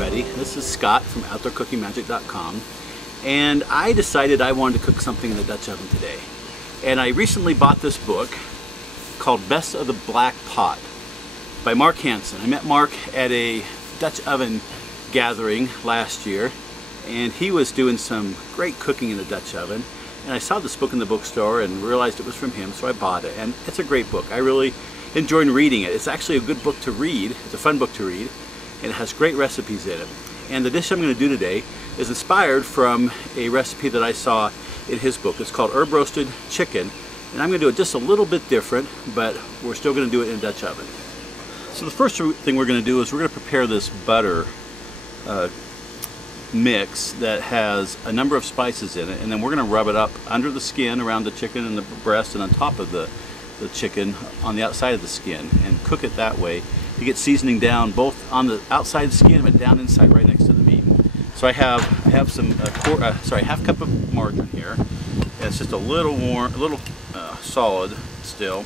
everybody. This is Scott from OutdoorCookingMagic.com, and I decided I wanted to cook something in the Dutch oven today. And I recently bought this book called Best of the Black Pot by Mark Hansen. I met Mark at a Dutch oven gathering last year, and he was doing some great cooking in the Dutch oven. And I saw this book in the bookstore and realized it was from him, so I bought it. And it's a great book. I really enjoyed reading it. It's actually a good book to read. It's a fun book to read, and it has great recipes in it. And the dish I'm going to do today is inspired from a recipe that I saw in his book. It's called herb roasted chicken, and I'm going to do it just a little bit different, but we're still going to do it in a Dutch oven. So the first thing we're going to do is we're going to prepare this butter mix that has a number of spices in it, and then we're going to rub it up under the skin, around the chicken and the breast, and on top of the chicken on the outside of the skin, and cook it that way to get seasoning down both on the outside of the skin but down inside right next to the meat. So I have some half cup of margarine here, and it's just a little warm, a little solid still.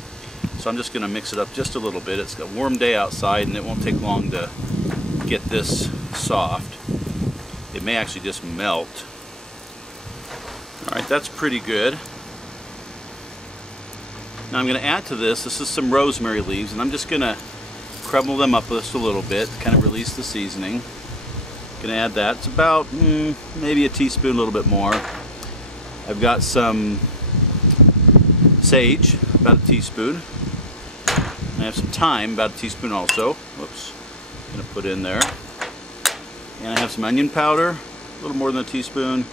So I'm just going to mix it up just a little bit. It's a warm day outside, and it won't take long to get this soft. It may actually just melt. Alright, that's pretty good. Now I'm going to add to this is some rosemary leaves, and I'm just going to crumble them up just a little bit, kind of release the seasoning. Going to add that. It's about maybe a teaspoon, a little bit more. I've got some sage, about a teaspoon. I have some thyme, about a teaspoon also. Whoops. I'm going to put in there. And I have some onion powder, a little more than a teaspoon,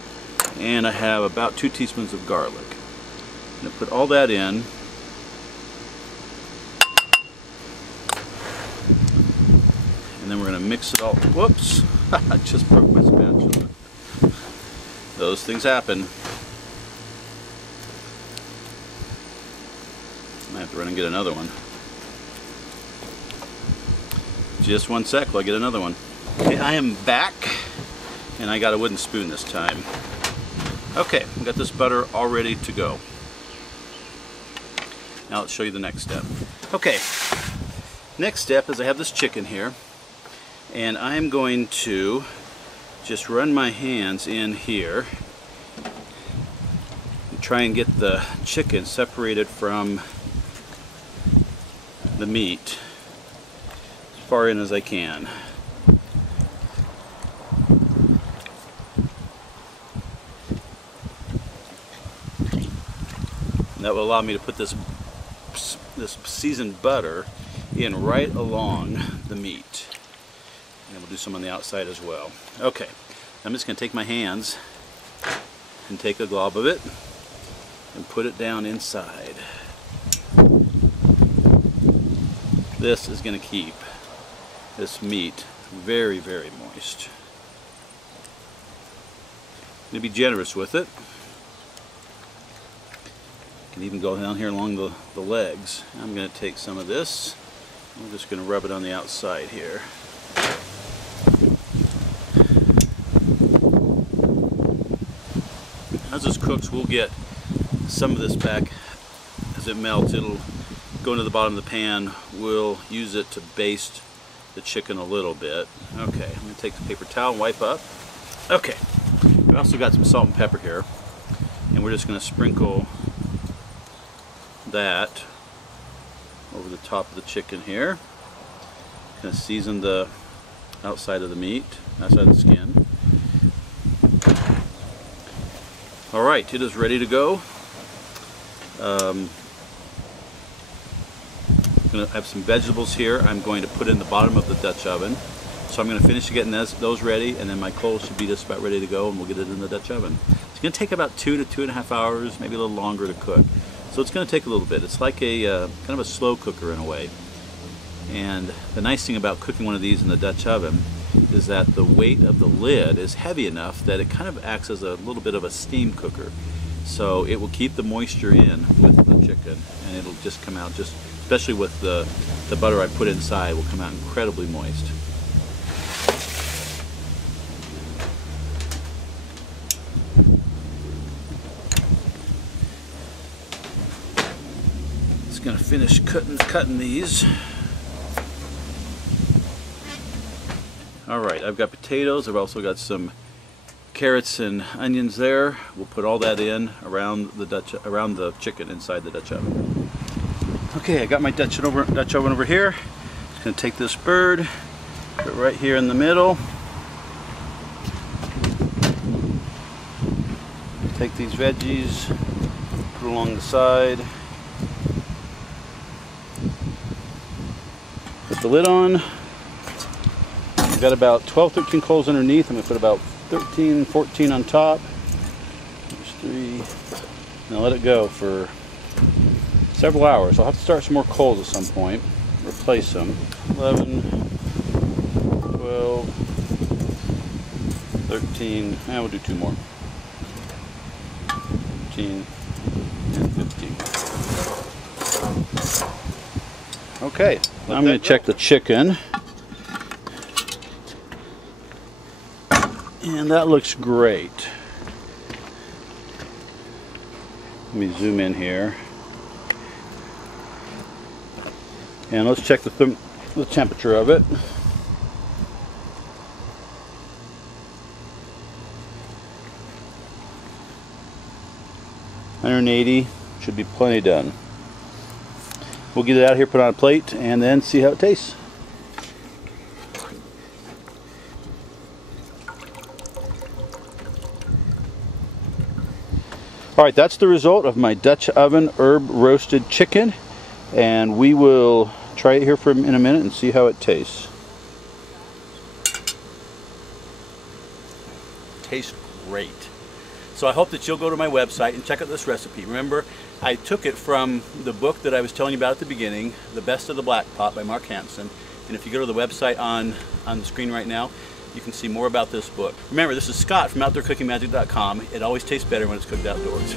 and I have about 2 teaspoons of garlic. I'm going to put all that in. And then we're going to mix it all. Whoops! I just broke my spatula. Those things happen. I have to run and get another one. Just one sec while I get another one. Okay, I am back, and I got a wooden spoon this time. Okay, I've got this butter all ready to go. Now let's show you the next step. Okay, next step is I have this chicken here, and I'm going to just run my hands in here and try and get the chicken separated from the meat as far in as I can. That will allow me to put this seasoned butter in right along the meat. And we'll do some on the outside as well. Okay, I'm just going to take my hands and take a glob of it and put it down inside. This is going to keep this meat very, very moist. I'm going to be generous with it. Can even go down here along the legs. I'm going to take some of this. I'm just going to rub it on the outside here. As this cooks, we'll get some of this back as it melts. It'll go into the bottom of the pan. We'll use it to baste the chicken a little bit. Okay, I'm going to take the paper towel and wipe up. Okay, we also got some salt and pepper here, and we're just going to sprinkle that over the top of the chicken here. Kind of season the outside of the meat, outside of the skin. Alright, it is ready to go. I'm going to have some vegetables here I'm going to put in the bottom of the Dutch oven. So I'm going to finish getting those ready, and then my coal should be just about ready to go, and we'll get it in the Dutch oven. It's going to take about 2 to 2.5 hours, maybe a little longer to cook. So it's going to take a little bit. It's like a kind of a slow cooker in a way. And the nice thing about cooking one of these in the Dutch oven is that the weight of the lid is heavy enough that it kind of acts as a little bit of a steam cooker. So it will keep the moisture in with the chicken, and it'll just come out, just especially with the butter I put inside, will come out incredibly moist. Going to finish cutting these. Alright, I've got potatoes. I've also got some carrots and onions there. We'll put all that in around the chicken inside the Dutch oven. Okay, I got my Dutch oven over here. Just going to take this bird, put it right here in the middle. Take these veggies, put along the side. Put the lid on. I've got about 12-13 coals underneath. I'm going to put about 13-14 on top. There's 3. Now let it go for several hours. I'll have to start some more coals at some point. Replace them. 11, 12, 13. We'll do 2 more. 14 and 15. Okay, I'm going to check the chicken. And that looks great. Let me zoom in here. And let's check the temperature of it. $180 should be plenty done. We'll get it out here, put it on a plate, and then see how it tastes. Alright, that's the result of my Dutch oven herb roasted chicken, and we will try it here in a minute and see how it tastes. Tastes great. So I hope that you'll go to my website and check out this recipe. Remember, I took it from the book that I was telling you about at the beginning, The Best of the Black Pot by Mark Hansen. And if you go to the website on the screen right now, you can see more about this book. Remember, this is Scott from OutdoorCookingMagic.com. It always tastes better when it's cooked outdoors.